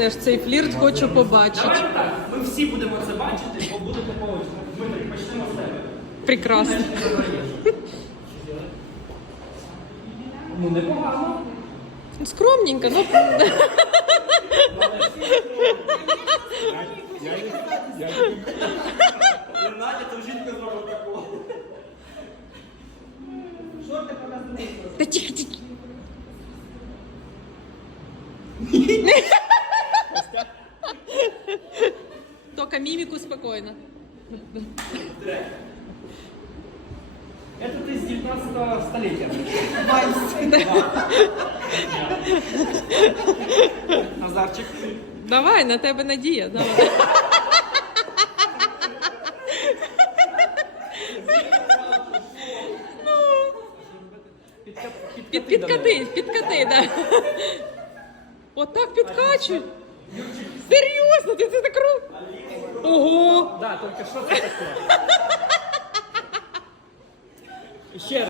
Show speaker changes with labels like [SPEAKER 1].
[SPEAKER 1] Теж цей флірт хочу побачити.
[SPEAKER 2] Давайте так, ми всі будемо це бачити, бо будете по очі. Дмитрик, почнемо з тебе.
[SPEAKER 1] Прекрасно.
[SPEAKER 2] Ну, непогано.
[SPEAKER 1] Скромненько, ну
[SPEAKER 2] Надя, то жінка зробила такого.
[SPEAKER 1] Та тихо, тихо. Только мимику спокойно.
[SPEAKER 2] Это ты с 19 столетия. Назарчик.
[SPEAKER 1] Давай, на тебе надія. Давай. Під, підкати, підкати, да. Отак підкачуй. Серйозно, ти це так робиш?
[SPEAKER 2] Да, только что це таке? Ще раз.